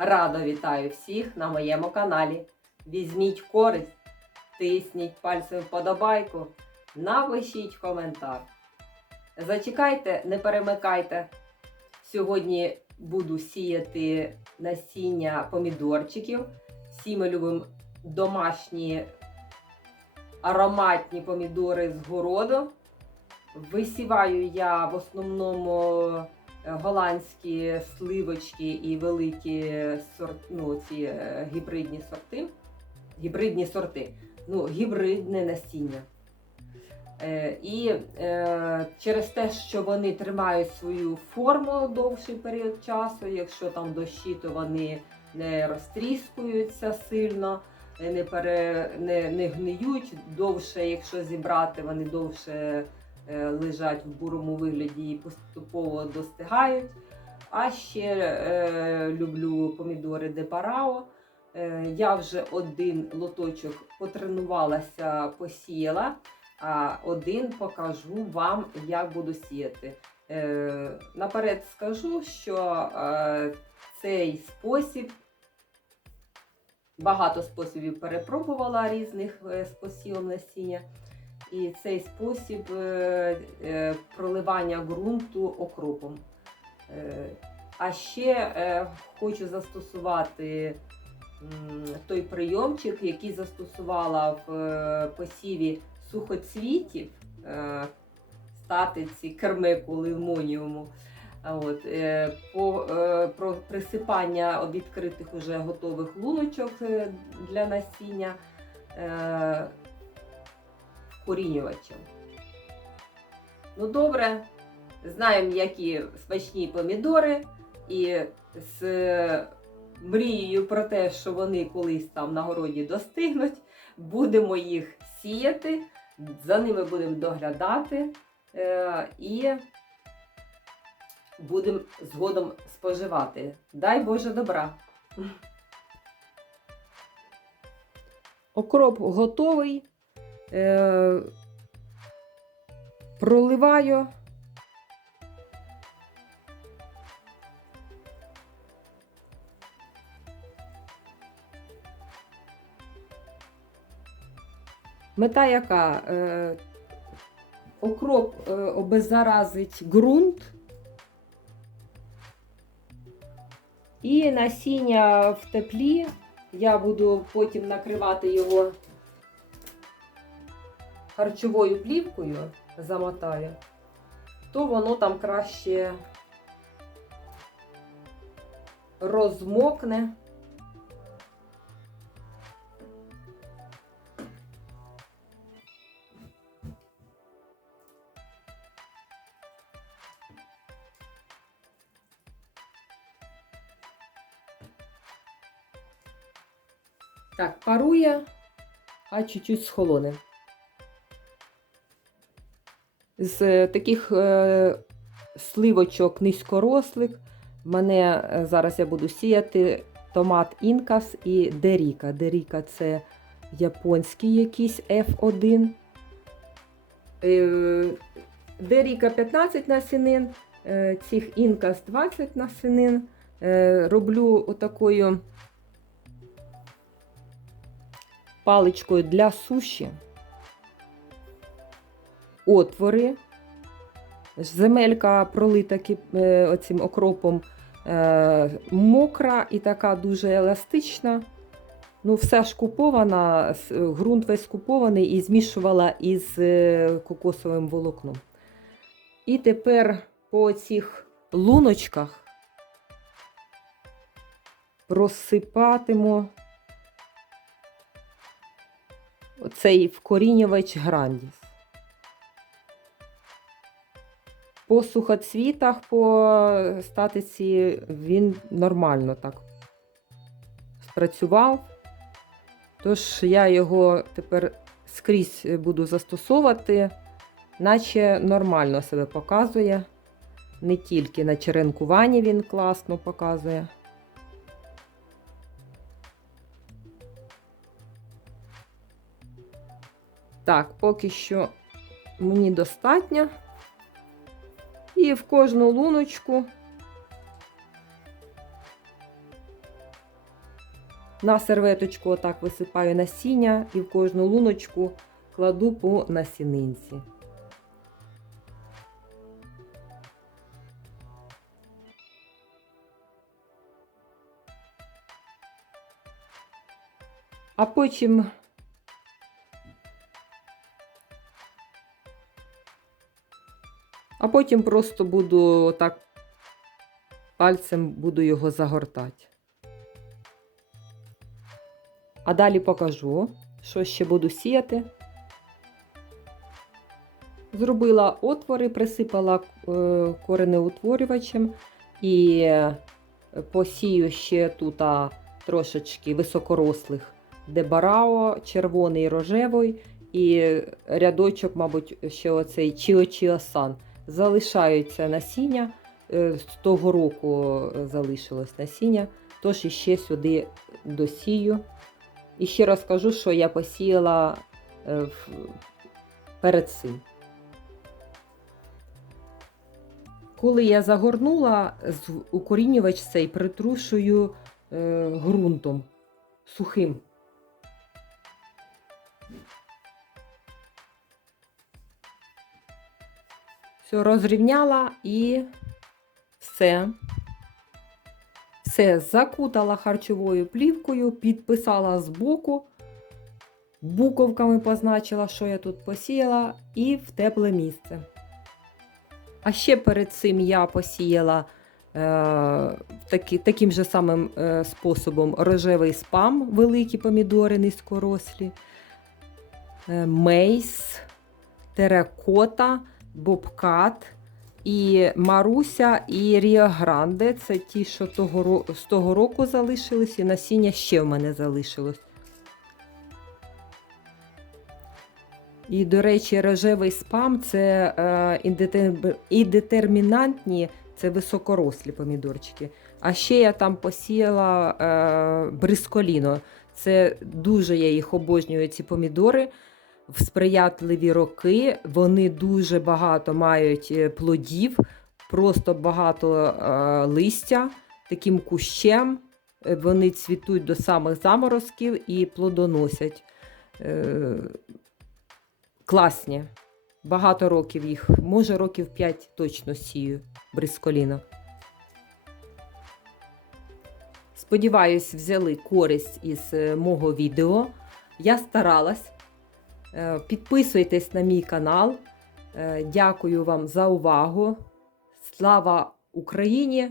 Радо вітаю всіх на моєму каналі. Візьміть користь, тисніть пальцем вподобайку, напишіть коментар. Зачекайте, не перемикайте. Сьогодні буду сіяти насіння помідорчиків. Всі ми любимо домашні ароматні помідори з городу. Висіваю я в основному голландські сливочки і великі сорт, ну, ці е, гібридні сорти. Гібридні сорти. Ну, гібридне насіння. Е, і е, через те, що вони тримають свою форму довший період часу, якщо там дощі, то вони не розтріскуються сильно, е, не, пере, не, не гниють довше, якщо зібрати, вони довше е, лежать в бурому вигляді і поступово достигають. А ще е, люблю помідори де парао. Е, я вже один лоточок потренувалася, посіяла, а один покажу вам, як буду сіяти. Е, наперед скажу, що е, цей спосіб, багато способів перепробувала різних е, з посівом насіння. І цей спосіб е, е, проливання ґрунту окропом. Е, а ще хочу застосувати той прийомчик, який застосувала в посіві сухоцвітів, статиці, кермику, лимоніуму. От, по, про присипання відкритих уже готових луночок для насіння вкорінювачем. Ну добре, знаємо, які смачні помідори, і з мрією про те, що вони колись там на городі достигнуть, будемо їх сіяти, за ними будемо доглядати е, і будемо згодом споживати. Дай Боже добра! Окроп готовий. Е, проливаю. Мета яка? Е, окроп е, обеззаразить ґрунт. І насіння в теплі. Я буду потім накривати його харчовою плівкою, замотаю, то воно там краще розмокне. Так, парує, а чуть-чуть схолоне. З е, таких е, сливочок низькорослих в мене е, зараз я буду сіяти томат інкас і деріка. Деріка це японський якийсь F1. Е, Деріка 15 насінин, цих інкас 20 насінин. Роблю отакою паличкою для суші отвори. Земелька пролита е, оцим окропом е, мокра і така дуже еластична. Ну, все ж купована, ґрунт весь купований і змішувала із е, кокосовим волокном. І тепер по цих луночках розсипатиму оцей вкорінювач грандіс. По сухоцвітах, по статиці він нормально так спрацював. Тож я його тепер скрізь буду застосовувати, наче нормально себе показує. Не тільки на черенкуванні він класно показує. Так, поки що мені достатньо. І в кожну луночку На серветочку отак висипаю насіння і в кожну луночку кладу по насінинці. А потім А потім просто буду так пальцем буду його загортати. А далі покажу, що ще буду сіяти. Зробила отвори, присипала е, коренеутворювачем і посію ще тут трошечки високорослих дебарао, червоний рожевий і рядочок, мабуть, ще оцей чіо-чіосан. Залишаються насіння. е, З того року залишилось насіння, тож іще сюди досію. І ще розкажу, що я посіяла е, перед цим. Коли я загорнула, укорінювач цей притрушую е, ґрунтом сухим. Все, розрівняла і все. Все закутала харчовою плівкою, підписала збоку, буковками позначила, що я тут посіяла, і в тепле місце. А ще перед цим я посіяла е, такі, таким же самим е, способом рожевий спам, великі помідори низькорослі, е, мейс, теракота, бобкат. І Маруся і Ріо Гранде це ті, що того, з того року залишились, і насіння ще в мене залишилось. І, до речі, рожевий спам це е, індетер- індетермінантні, це високорослі помідорчики. А ще я там посіяла е, брисколіно. Це дуже я їх обожнюю, ці помідори. В сприятливі роки вони дуже багато мають е, плодів, просто багато е, листя таким кущем. Е, Вони цвітуть до самих заморозків і плодоносять. Класні. Багато років їх, може років 5 точно сію брисколіно. Сподіваюсь, взяли користь із мого відео. Я старалась. Е, Підписуйтесь на мій канал. Е, Дякую вам за увагу. Слава Україні!